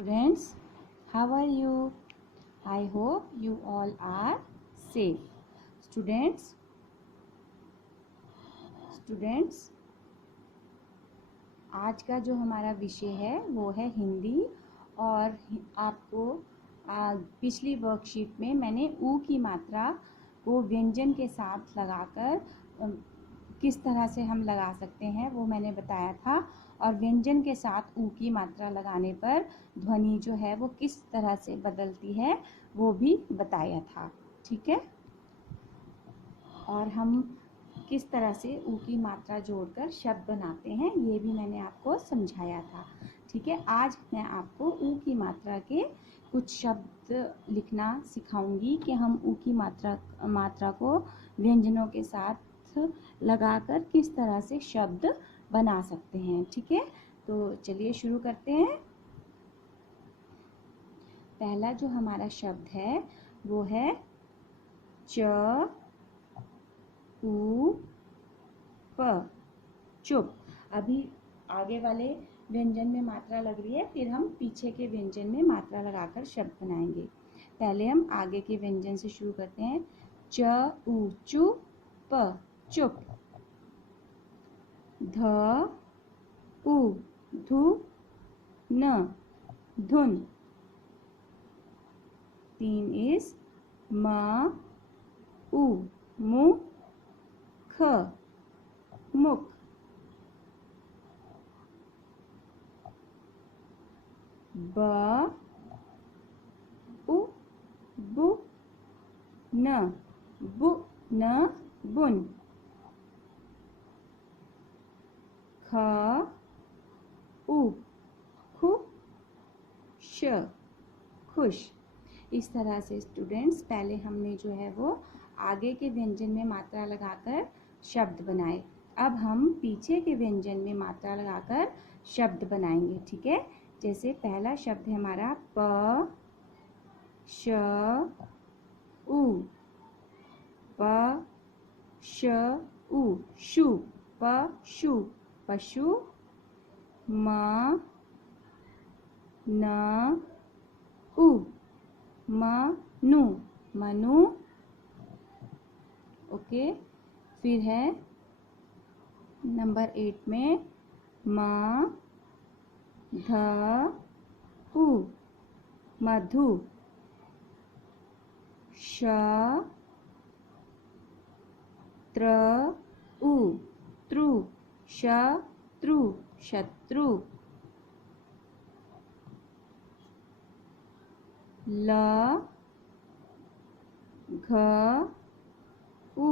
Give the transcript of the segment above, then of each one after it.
Students, how are you? I hope you all are safe. Students, आज का जो हमारा विषय है वो है हिंदी। और आपको पिछली वर्कशीट में मैंने ऊ की मात्रा को व्यंजन के साथ लगाकर किस तरह से हम लगा सकते हैं वो मैंने बताया था, और व्यंजन के साथ ऊ की मात्रा लगाने पर ध्वनि जो है वो किस तरह से बदलती है वो भी बताया था। ठीक है, और हम किस तरह से ऊ की मात्रा जोड़कर शब्द बनाते हैं ये भी मैंने आपको समझाया था। ठीक है, आज मैं आपको ऊ की मात्रा के कुछ शब्द लिखना सिखाऊंगी कि हम ऊ की मात्रा को व्यंजनों के साथ लगाकर किस तरह से शब्द बना सकते हैं। ठीक है, तो चलिए शुरू करते हैं। पहला जो हमारा शब्द है वो है च ऊ प, चुप। अभी आगे वाले व्यंजन में मात्रा लग रही है, फिर हम पीछे के व्यंजन में मात्रा लगाकर शब्द बनाएंगे। पहले हम आगे के व्यंजन से शुरू करते हैं। च ऊ चु प, चुप। ध उ धु न, धुन। 3 इज म उ मु ख, मुख। ब उ बु न, बु न, बुन। ख उ खु श, खुश। इस तरह से स्टूडेंट्स पहले हमने जो है वो आगे के व्यंजन में मात्रा लगाकर शब्द बनाए। अब हम पीछे के व्यंजन में मात्रा लगाकर शब्द बनाएंगे। ठीक है, जैसे पहला शब्द है हमारा प श उ, प श उ, शु, पशु, पशु। म न उ, मनु, मनु। ओके, फिर है नंबर 8 में म ध उ, मधु। श त्र उ,त्रु, शत्रु, शत्रु। ल घ उ,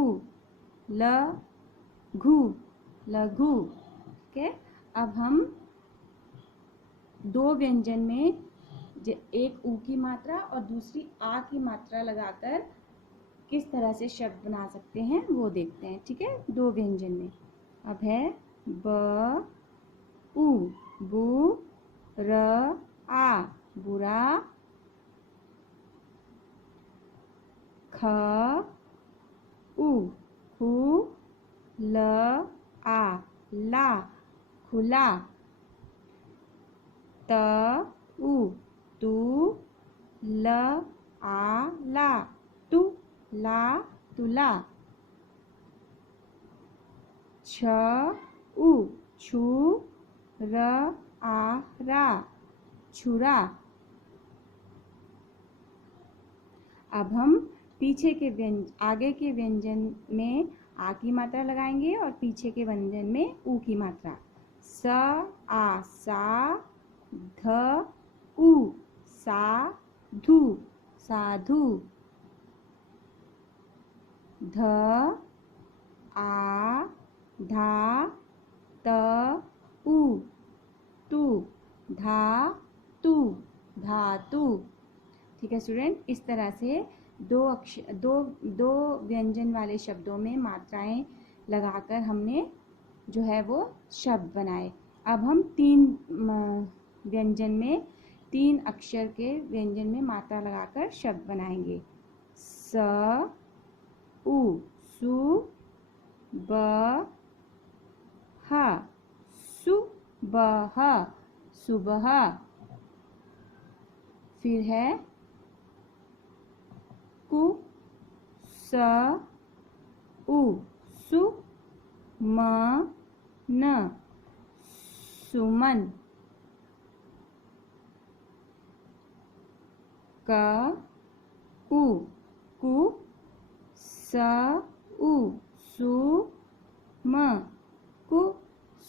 लघु, लघु। ओके, अब हम दो व्यंजन में एक ऊ की मात्रा और दूसरी आ की मात्रा लगाकर किस तरह से शब्द बना सकते हैं वो देखते हैं। ठीक है, दो व्यंजन में अब है ब उ, बु र आ, बुरा। ख उ हु ल आ, ला, खुला। त उ तू ल आ ला, तू, ला, तुला। छ उ छु र आ रा, छुरा। अब हम पीछे के आगे के व्यंजन में आ की मात्रा लगाएंगे और पीछे के व्यंजन में ऊ की मात्रा। स आ सा, ध उ सा धु, साधु। ध आ धा त उ, तु, धा तु, धातु। ठीक है स्टूडेंट, इस तरह से दो व्यंजन वाले शब्दों में मात्राएं लगाकर हमने जो है वो शब्द बनाए। अब हम 3 व्यंजन में 3 अक्षर के व्यंजन में मात्रा लगाकर शब्द बनाएंगे। स उ, सु, ब ह, सुबह, सुबह। फिर है कु स उ सु म न सुमन। क उ कु स उ सु म कु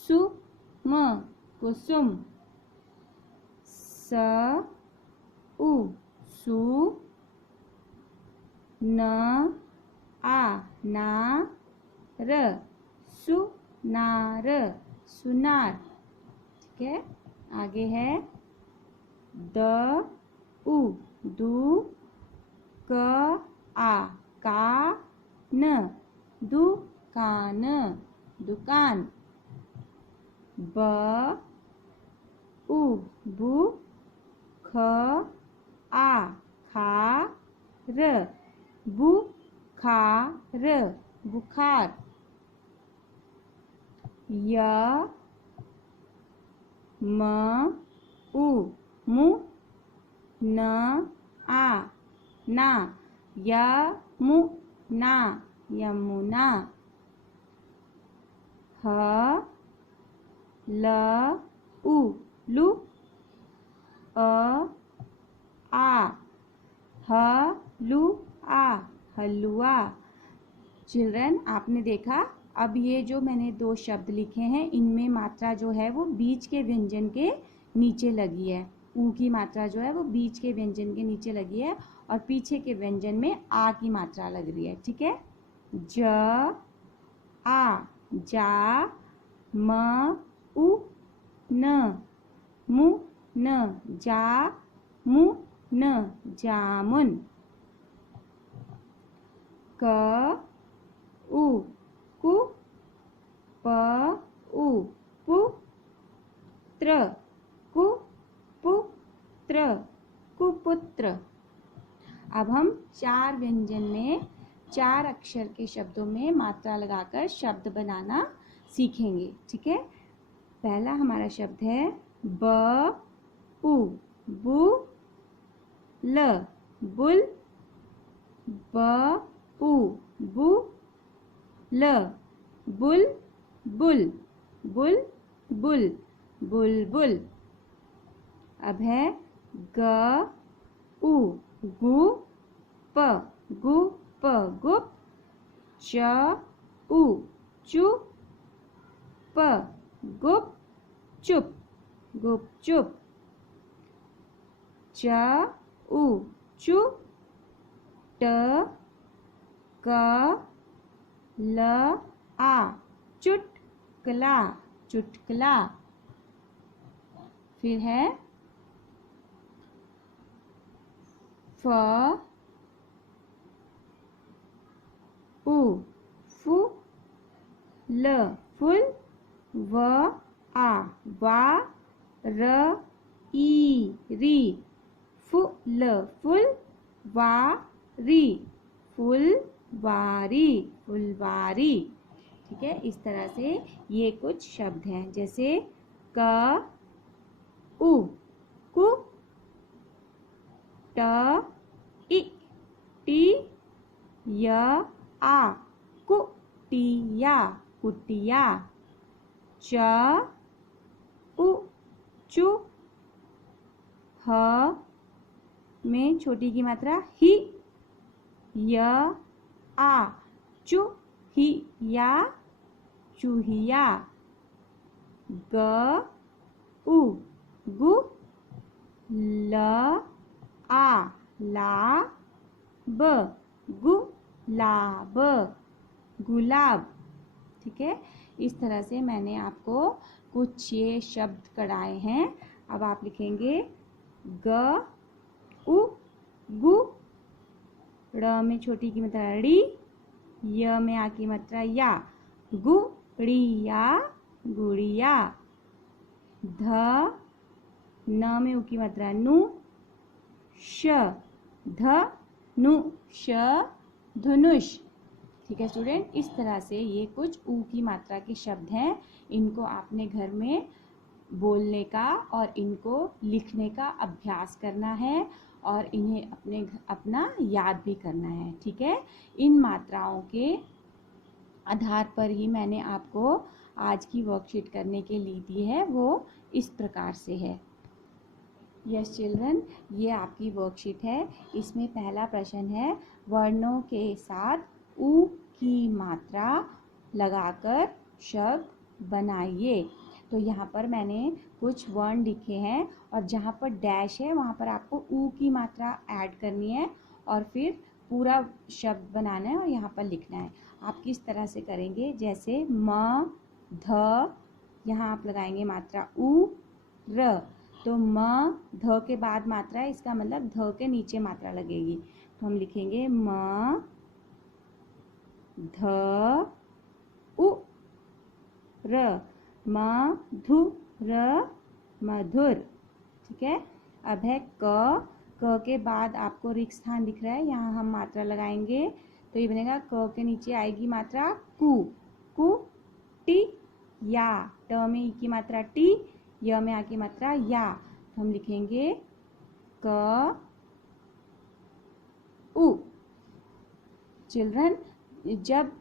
सु म कुसुम। स उ सु न आ ना र सुनार सुनार। ठीक है, आगे है द उ दु क आ का न दुकान दुकान। ब उ बु ख आ खा र बुखार बुखार। य म उ मु न आ ना यमुना यमुना। ह ल उ लु अ आ हलुआ हलुआ। चिल्ड्रन, आपने देखा अब ये जो मैंने दो शब्द लिखे हैं इनमें मात्रा जो है वो बीच के व्यंजन के नीचे लगी है। ऊ की मात्रा जो है वो बीच के व्यंजन के नीचे लगी है और पीछे के व्यंजन में आ की मात्रा लग रही है। ठीक है, ज आ जा म उ न मु न जा मु न जामुन। क उ कु प उ पुत्र कुपुत्र कुपुत्र। अब हम चार व्यंजन में 4 अक्षर के शब्दों में मात्रा लगाकर शब्द बनाना सीखेंगे। ठीक है, पहला हमारा शब्द है ब उ बु ल बुल। ब उ बु ल बुल बुल बुल बुल बुलबुल। अब है ग उ गु प गुप। च उ चु प गुप चुप गुपचुप। च उ चु ट क ल आ चुटकला चुटकला। फिर है फ उ फु ल फुल व आ वा र ई री फुल फुल वा री फुलवारी फुलवारी। ठीक है, इस तरह से ये कुछ शब्द हैं जैसे क उ कु ट इ टी य आ कुटिया कुटिया। च उ चु ह में छोटी की मात्रा ही य आ चुहिया चूहिया। ग उ गु ल आ ला ब गुलाब गुलाब। ठीक है, इस तरह से मैंने आपको कुछ ये शब्द कराए हैं। अब आप लिखेंगे ग उ गु ड़ में छोटी की मात्रा ड़ी य में आ की मात्रा या गुड़िया गुड़िया। ध न में उ की मात्रा नु श ध नु श धनुष। ठीक है स्टूडेंट, इस तरह से ये कुछ ऊ की मात्रा के शब्द हैं। इनको आपने घर में बोलने का और इनको लिखने का अभ्यास करना है और इन्हें अपना याद भी करना है। ठीक है, इन मात्राओं के आधार पर ही मैंने आपको आज की वर्कशीट करने के लिए दी है, वो इस प्रकार से है। यस चिल्ड्रन, ये आपकी वर्कशीट है। इसमें पहला प्रश्न है, वर्णों के साथ ऊ की मात्रा लगाकर शब्द बनाइए। तो यहाँ पर मैंने कुछ वर्ण लिखे हैं और जहाँ पर डैश है वहाँ पर आपको ऊ की मात्रा ऐड करनी है और फिर पूरा शब्द बनाना है और यहाँ पर लिखना है। आप किस तरह से करेंगे, जैसे म ध, यहाँ आप लगाएंगे मात्रा ऊ, र, तो म ध के बाद मात्रा है, इसका मतलब ध के नीचे मात्रा लगेगी। तो हम लिखेंगे म ध उ र, मधुर, मधुर। ठीक है, अब है क के बाद आपको रिक्त स्थान दिख रहा है, यहाँ हम मात्रा लगाएंगे तो ये बनेगा क के नीचे आएगी मात्रा कु, कु टी या, ट में ई की मात्रा टी, य में आ की मात्रा या। तो हम लिखेंगे क उ। चिल्ड्रन, जब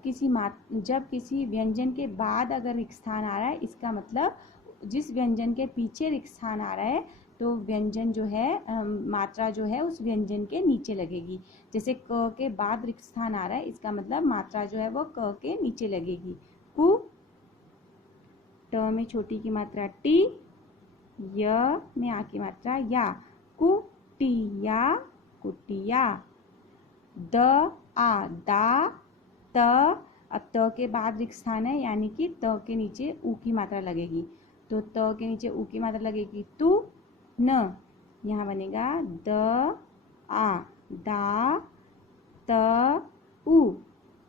किसी व्यंजन के बाद अगर रिक्त स्थान आ रहा है, इसका मतलब जिस व्यंजन के पीछे रिक्त स्थान आ रहा है तो व्यंजन जो है मात्रा जो है उस व्यंजन के नीचे लगेगी। जैसे क के बाद रिक्त स्थान आ रहा है, इसका मतलब मात्रा जो है वो क के नीचे लगेगी। कु, ट में छोटी की मात्रा टी, य में आ की मात्रा या, कुटिया, कुटिया। द आ, दा, त, अब त के बाद रिक्त स्थान है यानी कि त के नीचे ऊ की मात्रा लगेगी, तो त के नीचे ऊ की मात्रा लगेगी तू, न, यहाँ बनेगा द आ, दा, त, उ,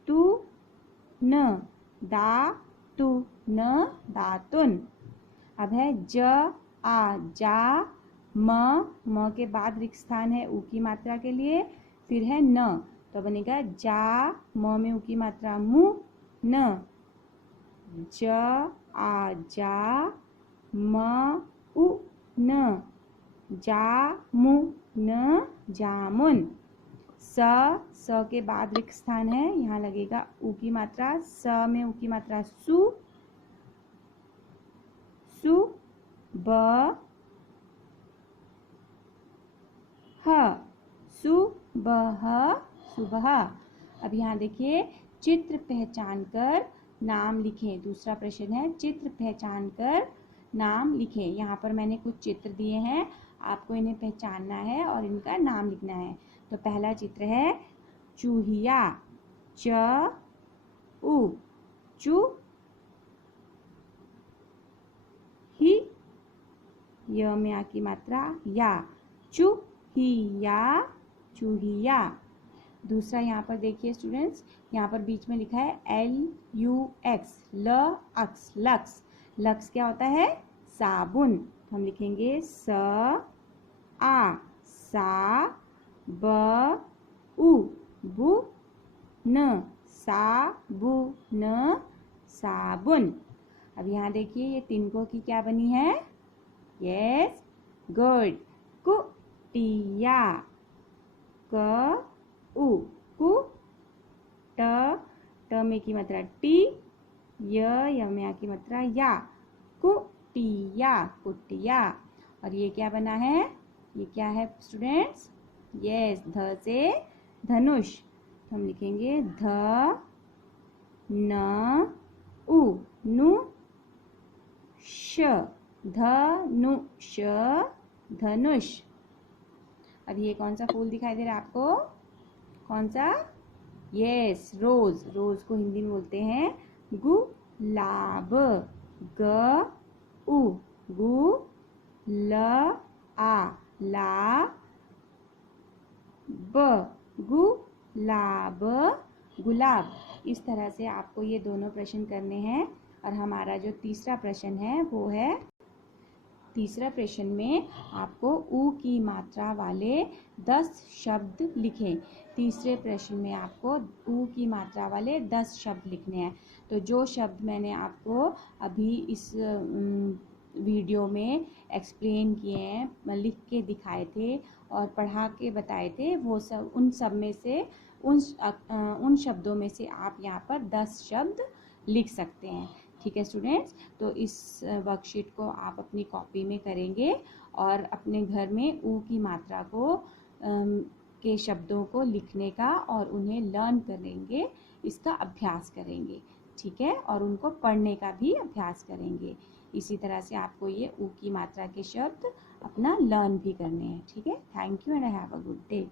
तू, न, दा, तू, न, दातुन। अब है ज आ, जा, म के बाद रिक्त स्थान है ऊ की मात्रा के लिए, फिर है न, तो बनेगा जा, म में ऊ की मात्रा मु, न, ज आ, जा, म उ, न, जा मु, न, जामुन। स के बाद रिक्त स्थान है, यहाँ लगेगा ऊ की मात्रा, स में ऊ की मात्रा सु, सु, ब, ह, सुबह, सुबह। अब यहाँ देखिए, चित्र पहचान कर नाम लिखें। दूसरा प्रश्न है, चित्र पहचान कर नाम लिखें। यहाँ पर मैंने कुछ चित्र दिए हैं, आपको इन्हें पहचानना है और इनका नाम लिखना है। तो पहला चित्र है चूहिया, च उ, चू ही, य में आ की मात्रा या, चूहिया, चूहिया। दूसरा यहाँ पर देखिए स्टूडेंट्स, यहाँ पर बीच में लिखा है LUX, ल अक्स, लक्स। लक्स क्या होता है, साबुन। तो हम लिखेंगे स आ, सा, ब उ, बु, न, साबुन, साबुन। अब यहाँ देखिए ये तिनको की क्या बनी है, यस गुड, कुटिया, क उ, कु, ट में की मात्रा टी, य में आ की मात्रा या, कुटिया, कुटिया। और ये क्या बना है, ये क्या है स्टूडेंट्स, यस ध से धनुष। तो हम लिखेंगे ध न उ, नु श, धनुष, धनुष। अब ये कौन सा फूल दिखाई दे रहा है आपको, कौन सा, यस रोज। रोज को हिंदी में बोलते हैं गुलाब, ग उ, गु, ल आ, ला, ब, गुलाब, गुलाब। इस तरह से आपको ये दोनों प्रश्न करने हैं। और हमारा जो तीसरा प्रश्न है वो है, तीसरा प्रश्न में आपको ऊ की मात्रा वाले 10 शब्द लिखें। तीसरे प्रश्न में आपको ऊ की मात्रा वाले 10 शब्द लिखने हैं। तो जो शब्द मैंने आपको अभी इस वीडियो में एक्सप्लेन किए हैं, लिख के दिखाए थे और पढ़ा के बताए थे, वो सब उन सब में से उन शब्दों में से आप यहाँ पर 10 शब्द लिख सकते हैं। ठीक है स्टूडेंट्स, तो इस वर्कशीट को आप अपनी कॉपी में करेंगे और अपने घर में ऊ की मात्रा को के शब्दों को लिखने का और उन्हें लर्न करेंगे, इसका अभ्यास करेंगे। ठीक है, और उनको पढ़ने का भी अभ्यास करेंगे। इसी तरह से आपको ये ऊ की मात्रा के शब्द अपना लर्न भी करने हैं। ठीक है, thank you and have a good day.